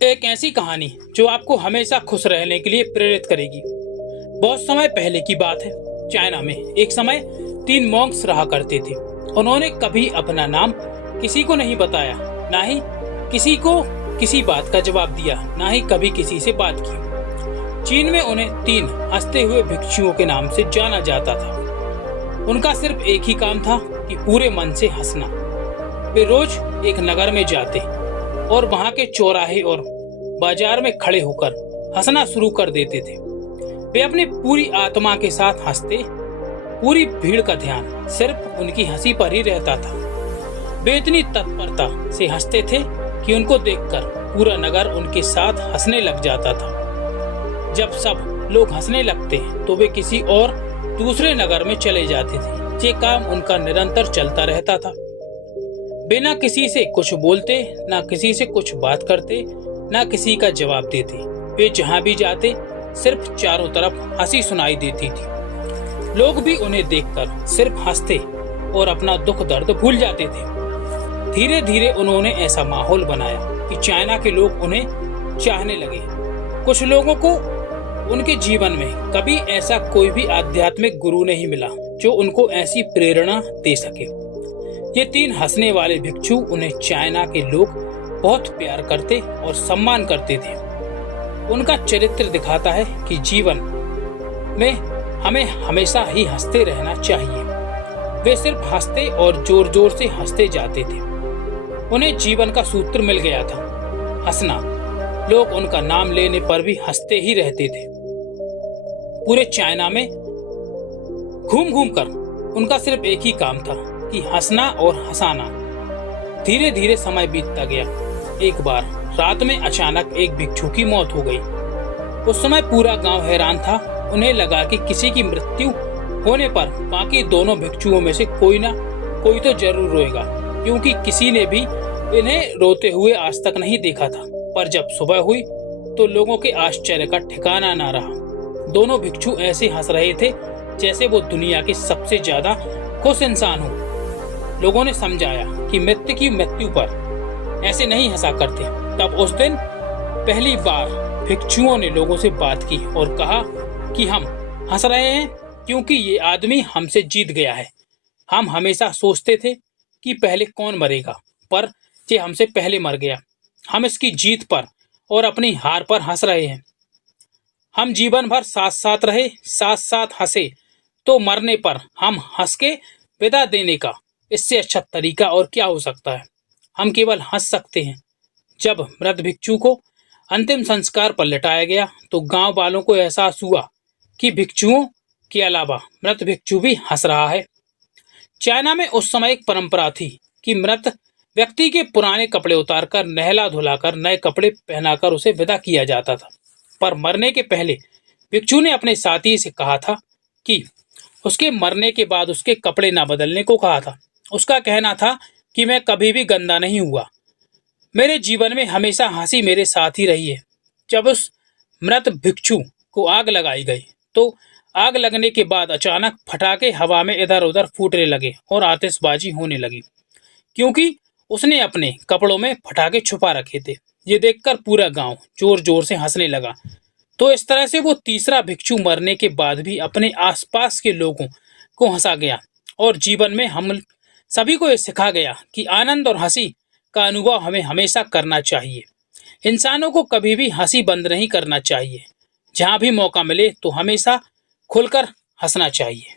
एक ऐसी कहानी जो आपको हमेशा खुश रहने के लिए प्रेरित करेगी। बहुत समय पहले की बात है। चाइना में एक समय 3 मॉन्क्स रहा करते थे। उन्होंने कभी अपना नाम किसी को नहीं बताया, ना ही किसी को किसी बात का जवाब दिया, ना ही कभी किसी से बात की। चीन में उन्हें 3 हंसते हुए भिक्षुओं के नाम से जाना जाता था। उनका सिर्फ एक ही काम था कि पूरे मन से हंसना। वे रोज एक नगर में जाते और वहां के चौराहे और बाजार में खड़े होकर हंसना शुरू कर देते थे। वे अपनी पूरी आत्मा के साथ हंसते। पूरी भीड़ का ध्यान सिर्फ उनकी हंसी पर ही रहता था। वे इतनी तत्परता से हंसते थे कि उनको देखकर पूरा नगर उनके साथ हंसने लग जाता था। जब सब लोग हंसने लगते तो वे किसी और दूसरे नगर में चले जाते थे। ये काम उनका निरंतर चलता रहता था। बिना किसी से कुछ बोलते, ना किसी से कुछ बात करते, ना किसी का जवाब देते। वे जहाँ भी जाते सिर्फ चारों तरफ हंसी सुनाई देती थी। लोग भी उन्हें देखकर सिर्फ हंसते और अपना दुख दर्द भूल जाते थे। धीरे धीरे उन्होंने ऐसा माहौल बनाया कि चाइना के लोग उन्हें चाहने लगे। कुछ लोगों को उनके जीवन में कभी ऐसा कोई भी आध्यात्मिक गुरु नहीं मिला जो उनको ऐसी प्रेरणा दे सके। ये 3 हंसने वाले भिक्षु, उन्हें चाइना के लोग बहुत प्यार करते और सम्मान करते थे। उनका चरित्र दिखाता है कि जीवन में हमें हमेशा ही हंसते रहना चाहिए। वे सिर्फ हंसते और जोर जोर से हंसते जाते थे। उन्हें जीवन का सूत्र मिल गया था, हंसना। लोग उनका नाम लेने पर भी हंसते ही रहते थे। पूरे चाइना में घूम घूम कर उनका सिर्फ एक ही काम था कि हंसना और हंसाना। धीरे धीरे समय बीतता गया। एक बार रात में अचानक एक भिक्षु की मौत हो गई। उस समय पूरा गांव हैरान था। उन्हें लगा कि किसी की मृत्यु होने पर बाकी दोनों भिक्षुओं में से कोई ना कोई तो जरूर रोएगा, क्योंकि किसी ने भी इन्हें रोते हुए आज तक नहीं देखा था। पर जब सुबह हुई तो लोगों के आश्चर्य का ठिकाना ना रहा। दोनों भिक्षु ऐसे हंस रहे थे जैसे वो दुनिया के सबसे ज्यादा खुश इंसान हो। लोगों ने समझाया कि मृत्यु पर ऐसे नहीं हंसा करते। तब उस दिन पहली बार भिक्षुओं ने लोगों से बात की और कहा कि हम हंस रहे हैं क्योंकि ये आदमी हमसे जीत गया है। हम हमेशा सोचते थे कि पहले कौन मरेगा, पर ये हमसे पहले मर गया। हम इसकी जीत पर और अपनी हार पर हंस रहे हैं। हम जीवन भर साथ साथ रहे, साथ साथ हंसे, तो मरने पर हम हंस के विदा देने का इससे अच्छा तरीका और क्या हो सकता है। हम केवल हंस सकते हैं। जब मृत भिक्षु को अंतिम संस्कार पर लिटाया गया तो गांव वालों को एहसास हुआ कि भिक्षुओं के अलावा मृत भिक्षु भी हंस रहा है। चाइना में उस समय एक परंपरा थी कि मृत व्यक्ति के पुराने कपड़े उतारकर नहला धुलाकर नए कपड़े पहनाकर उसे विदा किया जाता था। पर मरने के पहले भिक्षु ने अपने साथी से कहा था कि उसके मरने के बाद उसके कपड़े ना बदलने को कहा था। उसका कहना था कि मैं कभी भी गंदा नहीं हुआ, मेरे जीवन में हमेशा हंसी मेरे साथ ही रही है। जब उस मृत भिक्षु को आग लगाई गई तो आग लगने के बाद अचानक फटाके हवा में इधर उधर फूटने लगे और आतिशबाजी होने लगी, क्योंकि उसने अपने कपड़ों में फटाके छुपा रखे थे। ये देखकर पूरा गांव जोर जोर से हंसने लगा। तो इस तरह से वो तीसरा भिक्षु मरने के बाद भी अपने आसपास के लोगों को हंसा गया और जीवन में हम सभी को ये सिखा गया कि आनंद और हंसी का अनुभव हमें हमेशा करना चाहिए। इंसानों को कभी भी हंसी बंद नहीं करना चाहिए। जहाँ भी मौका मिले तो हमेशा खुलकर हंसना चाहिए।